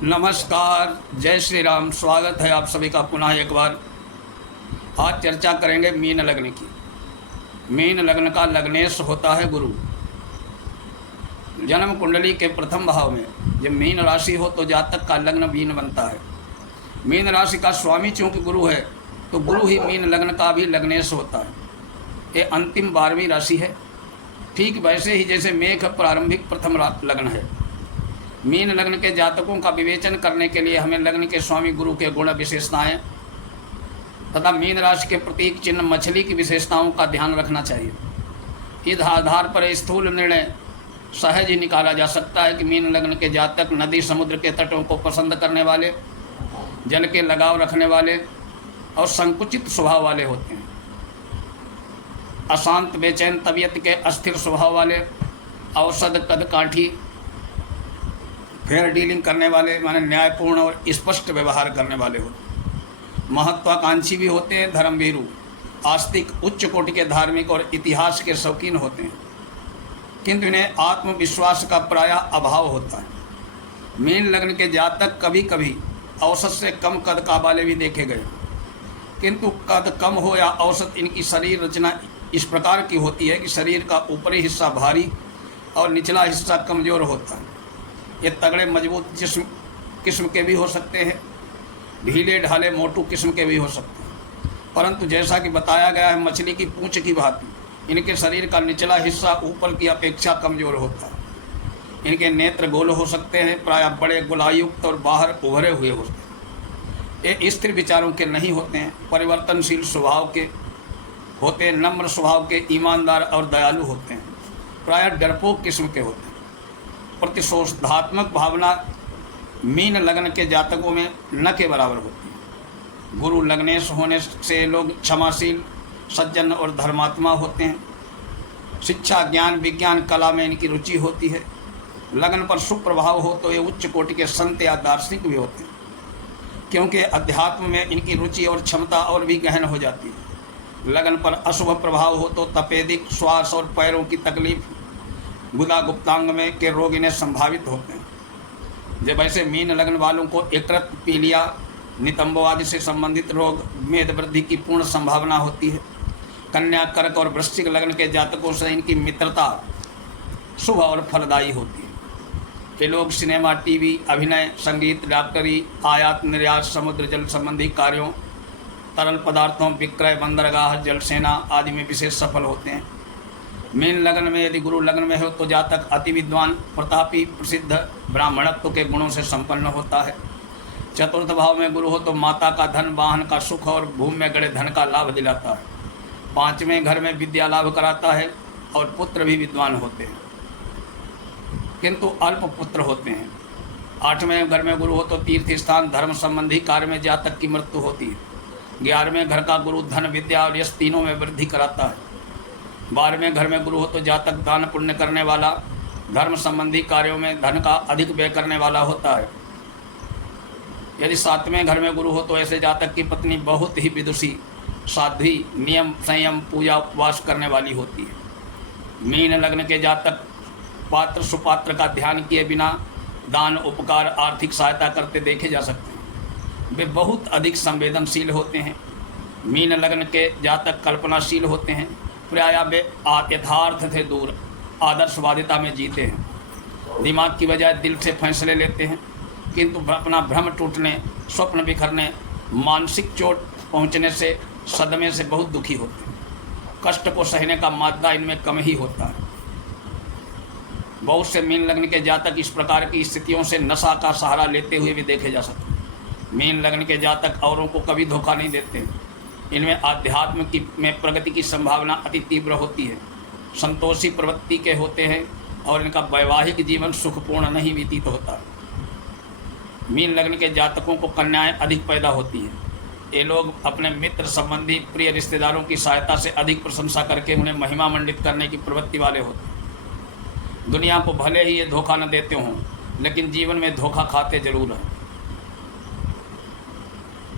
नमस्कार, जय श्री राम। स्वागत है आप सभी का पुनः एक बार। आज चर्चा करेंगे मीन लग्न की। मीन लग्न का लग्नेश होता है गुरु। जन्म कुंडली के प्रथम भाव में जब मीन राशि हो तो जातक का लग्न मीन बनता है। मीन राशि का स्वामी चूंकि गुरु है तो गुरु ही मीन लग्न का भी लग्नेश होता है। ये अंतिम 12वीं राशि है, ठीक वैसे ही जैसे मेघ प्रारंभिक प्रथम लग्न है। मीन लग्न के जातकों का विवेचन करने के लिए हमें लग्न के स्वामी गुरु के गुण विशेषताएं तथा मीन राशि के प्रतीक चिन्ह मछली की विशेषताओं का ध्यान रखना चाहिए। इस आधार पर स्थूल निर्णय सहज ही निकाला जा सकता है कि मीन लग्न के जातक नदी समुद्र के तटों को पसंद करने वाले, जल के लगाव रखने वाले और संकुचित स्वभाव वाले होते हैं। अशांत बेचैन तबीयत के अस्थिर स्वभाव वाले, औसत कद काठी, फेयर डीलिंग करने वाले, माने न्यायपूर्ण और स्पष्ट व्यवहार करने वाले होते हैं। महत्वाकांक्षी भी होते हैं, धर्मवीरू, आस्तिक, उच्च कोटि के धार्मिक और इतिहास के शौकीन होते हैं, किंतु इन्हें आत्मविश्वास का प्रायः अभाव होता है। मीन लग्न के जातक कभी कभी औसत से कम कद का वाले भी देखे गए, किंतु कद कम हो या औसत इनकी शरीर रचना इस प्रकार की होती है कि शरीर का ऊपरी हिस्सा भारी और निचला हिस्सा कमज़ोर होता है। ये तगड़े मजबूत किस्म के भी हो सकते हैं, ढीले ढाले मोटू किस्म के भी हो सकते हैं, परंतु जैसा कि बताया गया है मछली की पूंछ की भांति इनके शरीर का निचला हिस्सा ऊपर की अपेक्षा कमज़ोर होता है। इनके नेत्र गोल हो सकते हैं, प्रायः बड़े गोलायुक्त और बाहर उभरे हुए होते हैं। ये स्थिर विचारों के नहीं होते हैं, परिवर्तनशील स्वभाव के होते हैं, नम्र स्वभाव के, ईमानदार और दयालु होते हैं, प्रायः डरपोक किस्म के होते हैं। प्रतिशोधात्मक भावना मीन लग्न के जातकों में न के बराबर होती है। गुरु लग्नेश होने से लोग क्षमाशील, सज्जन और धर्मात्मा होते हैं। शिक्षा, ज्ञान, विज्ञान, कला में इनकी रुचि होती है। लग्न पर शुभ प्रभाव हो तो ये उच्च कोटि के संत या दार्शनिक भी होते हैं, क्योंकि अध्यात्म में इनकी रुचि और क्षमता और भी गहन हो जाती है। लग्न पर अशुभ प्रभाव हो तो तपेदिक, श्वास और पैरों की तकलीफ, गुदा गुप्तांग में के रोग इन्हें संभावित होते हैं। जब ऐसे मीन लग्न वालों को यकृत, पीलिया, नितंबो आदि से संबंधित रोग, मेद वृद्धि की पूर्ण संभावना होती है। कन्या, कर्क और वृश्चिक लग्न के जातकों से इनकी मित्रता शुभ और फलदायी होती है। ये लोग सिनेमा, टीवी, अभिनय, संगीत, डॉक्टरी, आयात निर्यात, समुद्र जल संबंधी कार्यों, तरल पदार्थों विक्रय, बंदरगाह, जलसेना आदि में विशेष सफल होते हैं। मीन लग्न में यदि गुरु लग्न में हो तो जातक अति विद्वान, प्रतापी, प्रसिद्ध, ब्राह्मणत्व के गुणों से संपन्न होता है। चतुर्थ भाव में गुरु हो तो माता का धन, वाहन का सुख और भूमि में गड़े धन का लाभ दिलाता है। 5वें घर में विद्या लाभ कराता है और पुत्र भी विद्वान होते हैं, किंतु अल्प पुत्र होते हैं। 8वें घर में गुरु हो तो तीर्थ स्थान, धर्म संबंधी कार्य में जातक की मृत्यु होती है। 11वें घर का गुरु धन, विद्या और यश तीनों में वृद्धि कराता है। 12वें घर में गुरु हो तो जातक दान पुण्य करने वाला, धर्म संबंधी कार्यों में धन का अधिक व्यय करने वाला होता है। यदि 7वें घर में गुरु हो तो ऐसे जातक की पत्नी बहुत ही विदुषी, साध्वी, नियम, संयम, पूजा, उपवास करने वाली होती है। मीन लग्न के जातक पात्र सुपात्र का ध्यान किए बिना दान, उपकार, आर्थिक सहायता करते देखे जा सकते हैं। वे बहुत अधिक संवेदनशील होते हैं। मीन लग्न के जातक कल्पनाशील होते हैं, प्रायः वे यथार्थ से दूर आदर्शवादिता में जीते हैं। दिमाग की बजाय दिल से फैसले लेते हैं, किंतु अपना भ्रम टूटने, स्वप्न बिखरने, मानसिक चोट पहुंचने से, सदमे से बहुत दुखी होते हैं। कष्ट को सहने का मादा इनमें कम ही होता है। बहुत से मीन लग्न के जातक इस प्रकार की स्थितियों से नशा का सहारा लेते हुए भी देखे जा सकते हैं। मीन लग्न के जातक औरों को कभी धोखा नहीं देते। इनमें आध्यात्म की में प्रगति की संभावना अति तीव्र होती है। संतोषी प्रवृत्ति के होते हैं और इनका वैवाहिक जीवन सुखपूर्ण नहीं व्यतीत होता। मीन लग्न के जातकों को कन्याएं अधिक पैदा होती हैं। ये लोग अपने मित्र, संबंधी, प्रिय रिश्तेदारों की सहायता से अधिक प्रशंसा करके उन्हें महिमा मंडित करने की प्रवृत्ति वाले होते हैं। दुनिया को भले ही ये धोखा न देते हों, लेकिन जीवन में धोखा खाते जरूर हैं,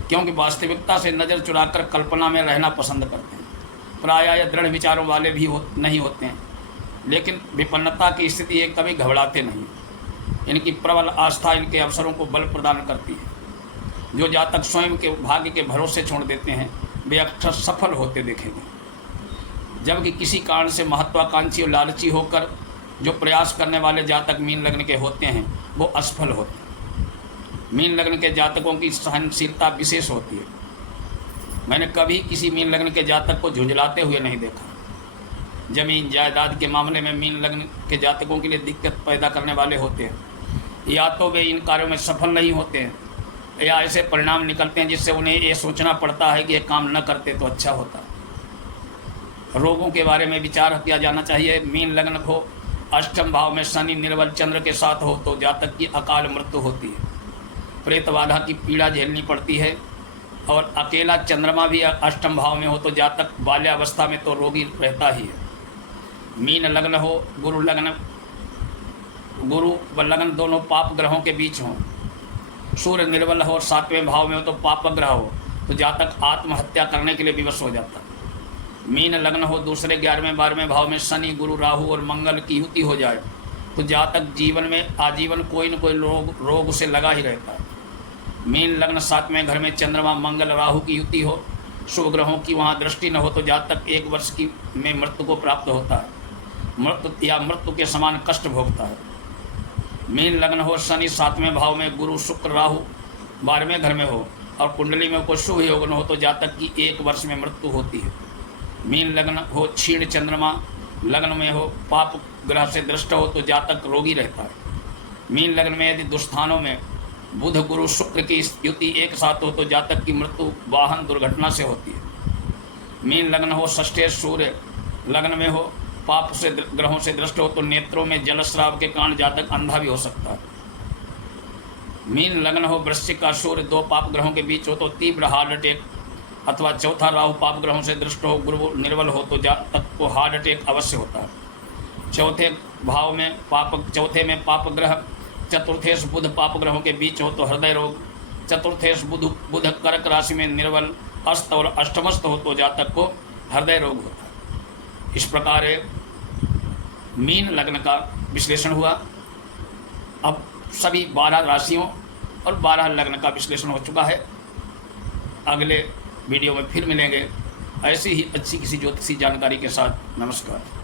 क्योंकि वास्तविकता से नज़र चुराकर कल्पना में रहना पसंद करते हैं। प्रायः या दृढ़ विचारों वाले भी नहीं होते हैं, लेकिन विपन्नता की स्थिति ये कभी घबराते नहीं। इनकी प्रबल आस्था इनके अवसरों को बल प्रदान करती है। जो जातक स्वयं के भाग्य के भरोसे छोड़ देते हैं वे अक्सर सफल होते देखेंगे, जबकि किसी कारण से महत्वाकांक्षी और लालची होकर जो प्रयास करने वाले जातक मीन लग्न के होते हैं वो असफल होते हैं। मीन लग्न के जातकों की सहनशीलता विशेष होती है। मैंने कभी किसी मीन लग्न के जातक को झुंझलाते हुए नहीं देखा। जमीन जायदाद के मामले में मीन लग्न के जातकों के लिए दिक्कत पैदा करने वाले होते हैं। या तो वे इन कार्यों में सफल नहीं होते हैं या ऐसे परिणाम निकलते हैं जिससे उन्हें ये सोचना पड़ता है कि ये काम न करते तो अच्छा होता। रोगों के बारे में विचार किया जाना चाहिए। मीन लग्न को अष्टम भाव में शनि निर्बल चंद्र के साथ हो तो जातक की अकाल मृत्यु होती है, प्रेत बाधा की पीड़ा झेलनी पड़ती है, और अकेला चंद्रमा भी अष्टम भाव में हो तो जातक बाल्यावस्था में तो रोगी रहता ही है। मीन लग्न हो, गुरु व लग्न दोनों पाप ग्रहों के बीच हों, सूर्य निर्बल हो और 7वें भाव में हो तो पाप ग्रह हो तो जातक आत्महत्या करने के लिए विवश हो जाता है। मीन लग्न हो, दूसरे 11वें 12वें भाव में शनि गुरु राहु और मंगल की युति हो जाए तो जातक जीवन में आजीवन कोई न कोई रोग से लगा ही रहता है। मीन लग्न 7वें घर में चंद्रमा मंगल राहु की युति हो, शुभ ग्रहों की वहाँ दृष्टि न हो तो जातक 1 वर्ष में मृत्यु को प्राप्त होता है, मृत्यु के समान कष्ट भोगता है। मीन लग्न हो, शनि 7वें भाव में गुरु शुक्र राहु 12वें घर में हो और कुंडली में कोई शुभ योग न हो तो जातक की 1 वर्ष में मृत्यु होती है। मीन लग्न हो, क्षीण चंद्रमा लग्न में हो, पाप ग्रह से दृष्ट हो तो जातक रोगी रहता है। मीन लग्न में यदि दुस्थानों में बुध गुरु शुक्र की युति एक साथ हो तो जातक की मृत्यु वाहन दुर्घटना से होती है। मीन लग्न हो, षष्ठे सूर्य लग्न में हो, पाप से ग्रहों से दृष्ट हो तो नेत्रों में जलस्राव के कारण जातक अंधा भी हो सकता है। मीन लग्न हो, वृश्चिक का सूर्य 2 पाप ग्रहों के बीच हो तो तीव्र हार्ट अटैक अथवा चौथा राहु पाप ग्रहों से दृष्ट हो, गुरु निर्बल हो तो जातक को हार्ट अटैक अवश्य होता है। चौथे में पाप ग्रह चतुर्थेश बुध पाप ग्रहों के बीच हो तो हृदय रोग, चतुर्थेश बुध कर्क राशि में निर्बल अस्त और अष्टमस्त हो तो जातक को हृदय रोग होता है। इस प्रकार मीन लग्न का विश्लेषण हुआ। अब सभी 12 राशियों और 12 लग्न का विश्लेषण हो चुका है। अगले वीडियो में फिर मिलेंगे ऐसी ही अच्छी किसी ज्योतिषी जानकारी के साथ। नमस्कार।